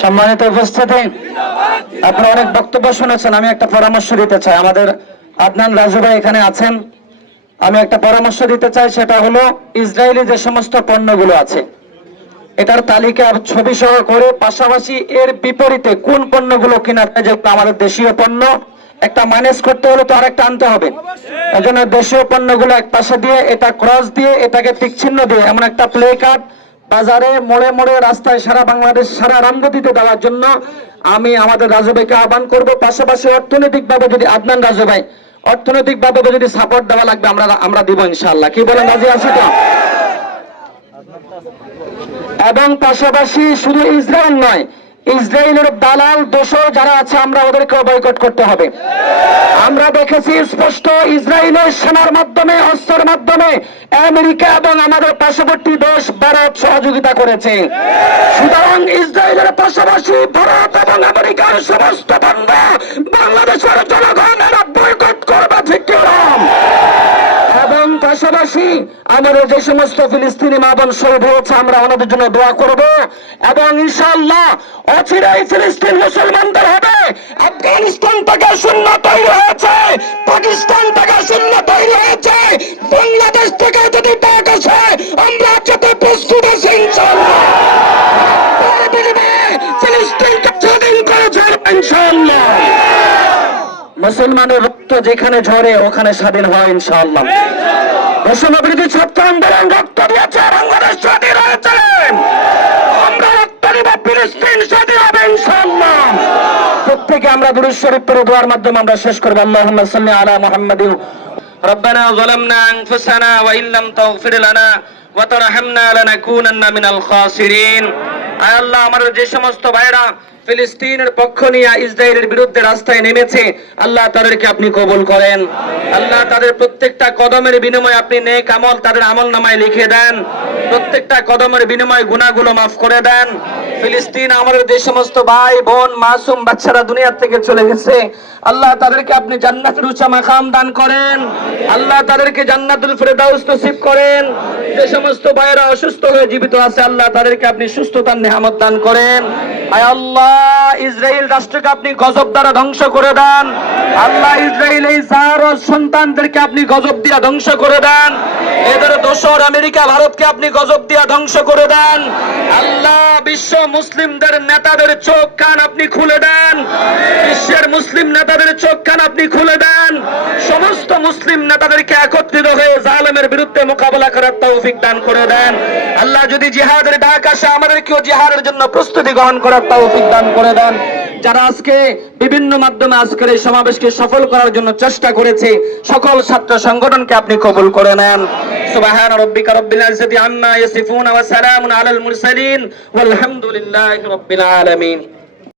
সম্মানিত উপস্থিতি, আপনারা অনেক বক্তব্য শুনেছেন, আমি একটা পরামর্শ দিতে চাই। আমাদের আদনান রাজু ভাই এখানে আছেন। আমি একটা পরামর্শ দিতে চাই, সেটা হলো ইসরায়েলি যে সমস্ত পণ্যগুলো আছে, এটার তালিকা ছবি সহ করে পাশাপাশি এর বিপরীতে কোন পণ্যগুলো কিনা যেগুলো আমাদের দেশীয় পণ্য, একটা মাইনাস করতে হলে তো আরেকটা আনতে হবে। এজন্য দেশীয় পণ্যগুলো এক পাশে দিয়ে, এটা ক্রস দিয়ে, এটাকে তীক্ষ্ণ দিয়ে, এমন একটা প্লে কার্ড বাজারে মোড়ে মোড়ে রাস্তায় সারা বাংলাদেশ, সারা রামগতিতে দেওয়ার জন্য আমি আমাদের রাজু ভাইকে আহ্বান করব। পাশাপাশি অর্থনৈতিকভাবে যদি আদনান রাজু ভাই অর্থনৈতিকভাবে যদি সাপোর্ট দেওয়া লাগবে, আমরা আমরা দিব ইনশাল্লাহ কি বলেন রাজি আছি তো? এবং পাশাপাশি শুধু ইসরায়েল নয় ইসরায়েলের দালাল, দোষর যারা আছে, আমরা ওদেরকেও বয়কট করতে হবে। আমরা দেখেছি স্পষ্ট ইসরায়েলের সেনার মাধ্যমে, অস্ত্রের মাধ্যমে আমেরিকা এবং আমাদের পার্শ্ববর্তী দেশ ভারত সহযোগিতা করেছে। সুতরাং ইসরায়েলের পাশাপাশি ভারত এবং আমেরিকার সমস্ত বাংলাদেশের জনগণেরা বয়কট করবে ঠিক কি না? এবং পাশাপাশি আমাদের যে সমস্ত ফিলিস্তিনি মা বোন শহীদ হয়েছে, আমরা ওনাদের জন্য দোয়া করব এবং ইনশাআল্লাহ অচিরাই ফিলিস্তিন মুসলমানদের হবে। আফগানিস্তান থেকে শূন্য তৈরি হয়েছে। পাকিস্তান থেকে শূন্য তৈরি হয়েছে। বাংলাদেশ থেকে যদি ডাক আসে, আমরা যেতে প্রস্তুত আছি ইনশাআল্লাহ। মুসলমানের রক্ত যেখানে ঝরে, ওখানে স্বাধীন হয় ইনশাআল্লাহ। বৈষম্যবিরোধী ছাত্র আন্দোলন রক্ত দিয়েছে বাংলাদেশ স্বাধীন হয়েছে আমরা রক্ত দিব ফিলিস্তিন স্বাধীন হবে ইনশাআল্লাহ প্রত্যেকে আমরা দুরুদ শরীফ পড়ে দোয়ার মাধ্যমে আমরা শেষ করব আল্লাহুম্মা সাল্লি আলা মুহাম্মাদিন ربنا ظلمنا أنفسنا وإن لم تغفر لنا وترحمنا لنكونن من الخاسرين আল্লাহ, আমাদের যে সমস্ত ভাইরা ফিলিস্তিনের পক্ষ নিয়ে ইসরায়েলের বিরুদ্ধে রাস্তায় নেমেছে, আল্লাহ তাদেরকে আপনি কবুল করেন। আল্লাহ তাদের প্রত্যেকটা কদমের বিনিময়ে আপনি নেক আমল তাদের আমল নামায় লিখে দেন। প্রত্যেকটা কদমের বিনিময়ে গুনাহগুলো মাফ করে দেন। ফিলিস্তিন আমাদের যে সমস্ত ভাই, বোন, মাসুম বাচ্চারা দুনিয়ার থেকে চলে গেছে, আল্লাহ তাদেরকে আপনি জান্নাতের উঁচা মাকাম দান করেন। আল্লাহ তাদেরকে জান্নাতুল ফেরদাউস নসিব করেন। যে সমস্ত ভাইয়েরা অসুস্থ হয়ে জীবিত আছে, আল্লাহ তাদেরকে আপনি সুস্থতার নেহামত দান করেন। আয় আল্লাহ ইসরায়েল রাষ্ট্রকে আপনি গজব দ্বারা ধ্বংস করে দেন। আল্লাহ ইসরায়েল এই জার ও সন্তানদেরকে আপনি গজব দিয়া ধ্বংস করে দেন। এদের দোসর আমেরিকা, ভারতকে আপনি গজব দিয়া ধ্বংস করে দেন। আল্লাহ, বিশ্ব মুসলিমদের নেতাদের চোখ কান আপনি খুলে দেন। বিশ্বের মুসলিম নেতাদের চোখ কান আপনি খুলে দেন। সমস্ত মুসলিম নেতাদেরকে একত্রিত হয়ে বিরুদ্ধে মোকাবেলা করার তৌফিক দান করে দেন। আল্লাহ যদি জিহাদের ডাক আসে, আমাদেরকেও জিহাদের জন্য প্রস্তুতি গ্রহণ করার তৌফিক দান করে দেন। যারা আজকে বিভিন্ন মাধ্যমে আজকের এই সমাবেশকে সফল করার জন্য চেষ্টা করেছে, সকল ছাত্র সংগঠনকে আপনি কবুল করে নেন। সুবহান রাব্বিকা রব্বিল ইজ্জাতি আম্মা ইয়াসিফুন ওয়া সালামুন আলাল মুরসালিন। ওয়ালহামদুলিল্লাহি রাব্বিল আলামিন।